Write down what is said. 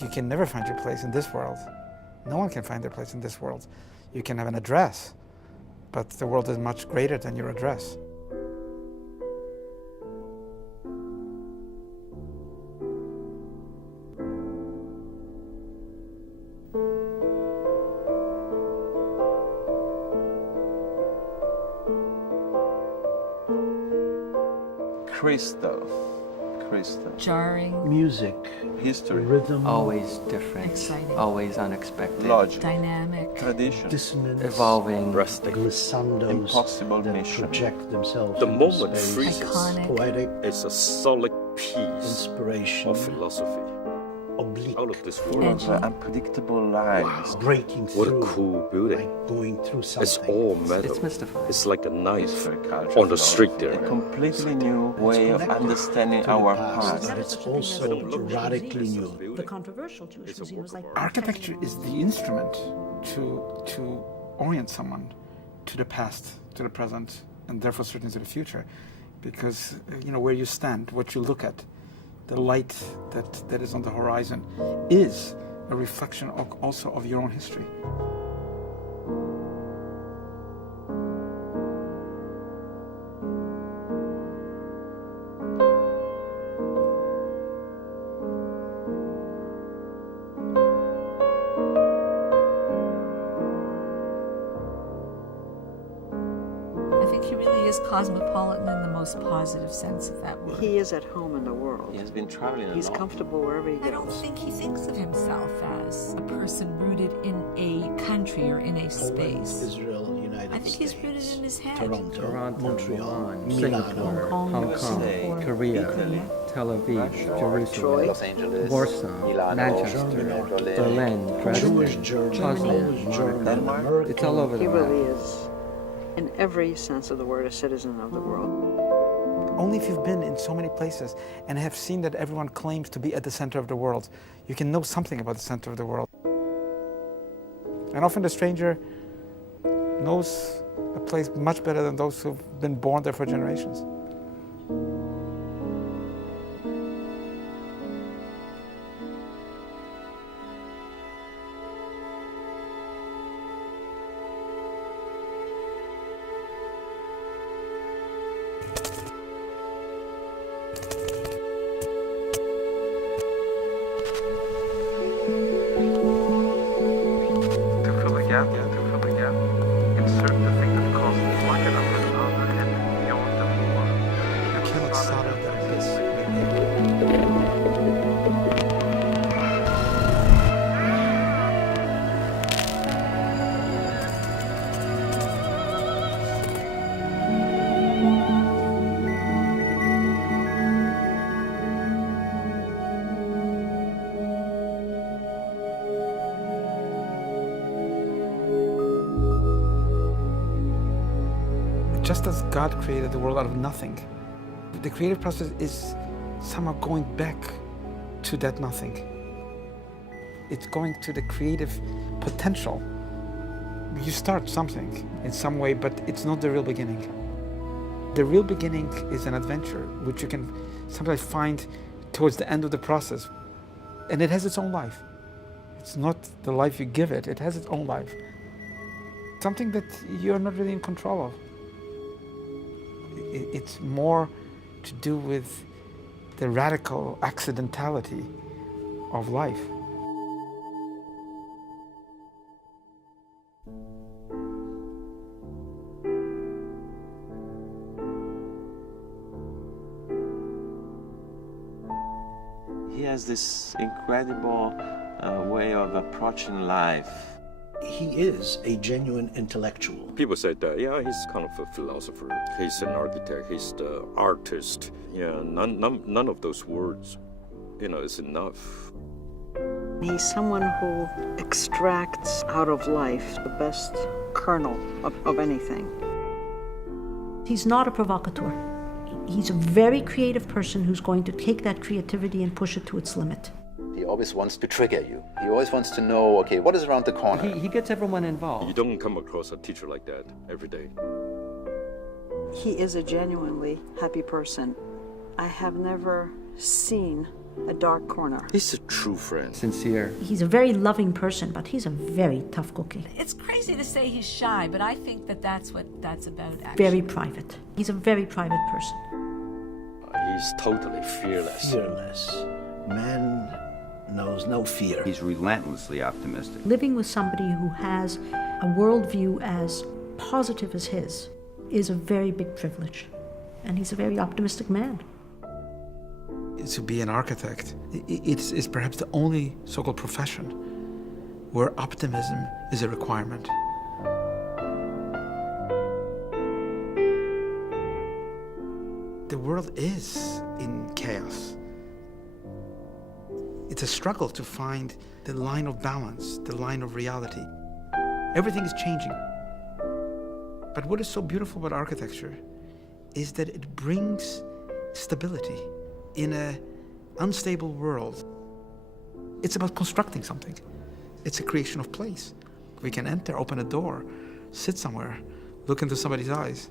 You can never find your place in this world. No one can find their place in this world. You can have an address, but the world is much greater than your address. Crystal. Jarring. Music. History. Rhythm. Always different. Exciting. Always unexpected. Logic. Dynamic. Tradition. Dissonance. Evolving. Rustic. Glissandos. Impossible that mission. project themselves The into moment space. freezes. Iconic. Poetic. It's a solid piece Inspiration. of philosophy. Oblique. Out of this Full world. of unpredictable lines. Breaking What through. a cool building. Like going through It's something. all metal. It's mystifying. It's like a knife For culture, on the street there. a completely new way of connected understanding to the our past, past. but it's also radically new. The controversial Jewish museum was like Architecture is the instrument to orient someone to the past, to the present, and therefore certainly to the future. Because, where you stand, what you look at, the light that is on the horizon is a reflection also of your own history. I think he really is cosmopolitan in the most positive sense of that word. he is at home in the world. He has been traveling a He's lot. comfortable wherever he I don't goes. think he thinks of himself as a person rooted in a country or in a Poland, space. Israel, United I think he's States, rooted in his head. Toronto, Montreal, Milan, Milano, Singapore, Hong Hong Kong, Kong, Korea, Italy, Tel Aviv, Jerusalem, Troy. Los Angeles, Warsaw, Milano, Manchester, Berlin. Berlin, Jewish, Dresden, German, Poznan, Polish, German, Denmark. American. It's all over He the world. really is, in every sense of the word, a citizen of the world. Only if you've been in so many places and have seen that everyone claims to be at the center of the world, you can know something about the center of the world. And often the stranger knows a place much better than those who've been born there for generations. To fill a gap, insert the thing that causes the market up and over and beyond the war. You cannot solve Just as God created the world out of nothing, the creative process is somehow going back to that nothing. It's going to the creative potential. You start something in some way, but it's not the real beginning. The real beginning is an adventure, which you can sometimes find towards the end of the process. And it has its own life. It's not the life you give it, it has its own life. Something that you're not really in control of. It's more to do with the radical accidentality of life. He has this incredible way of approaching life. He is a genuine intellectual. People say that, yeah, he's kind of a philosopher. He's an architect. He's the artist. Yeah, none of those words, is enough. He's someone who extracts out of life the best kernel of anything. He's not a provocateur. He's a very creative person who's going to take that creativity and push it to its limit. He always wants to trigger you. He always wants to know, okay, what is around the corner? He gets everyone involved. You don't come across a teacher like that every day. He is a genuinely happy person. I have never seen a dark corner. He's a true friend. Sincere. He's a very loving person, but he's a very tough cookie. It's crazy to say he's shy, but I think that that's what that's about, actually. Very private. He's a very private person. He's totally fearless. Fearless. Man knows no fear. He's relentlessly optimistic. Living with somebody who has a worldview as positive as his is a very big privilege. And he's a very optimistic man. To be an architect, it's perhaps the only so-called profession where optimism is a requirement. The world is in chaos. It's a struggle to find the line of balance, the line of reality. Everything is changing. But what is so beautiful about architecture is that it brings stability in an unstable world. It's about constructing something. It's a creation of place. We can enter, open a door, sit somewhere, look into somebody's eyes.